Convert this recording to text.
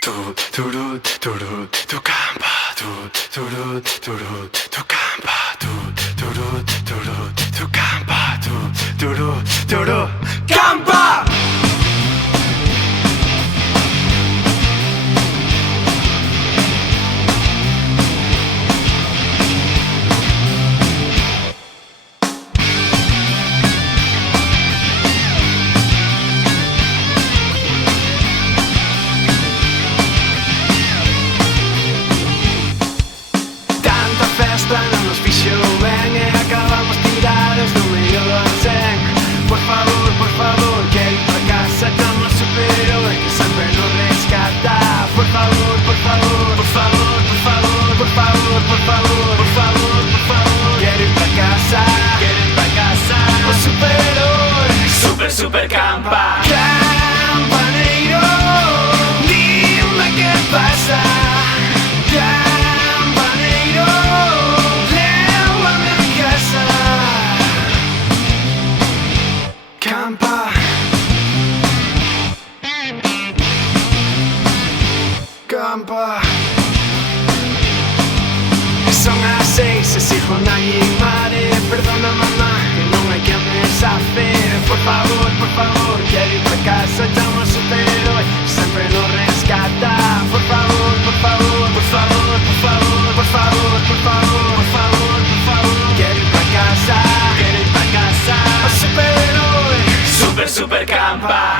Tu, turu, turu, tu campa, tu campa, tu campa, turu, campa. Non nos fixo ben e acabamos tirados no medio do arsen. Por favor, quero ir pra casa. Chama o superhéroe que sempre nos rescata. Por favor, quero ir pra casa. O superhéroe, super campa. Campaneiro, dime que pasa. Campa. Son as 6 e sigo na madre. Perdona mamá, que non hai que me saber. Por favor, quero ir pra casa. Chama o superhéroe, sempre nos rescata. Por favor, quero ir pra casa. O superhéroe, super campa.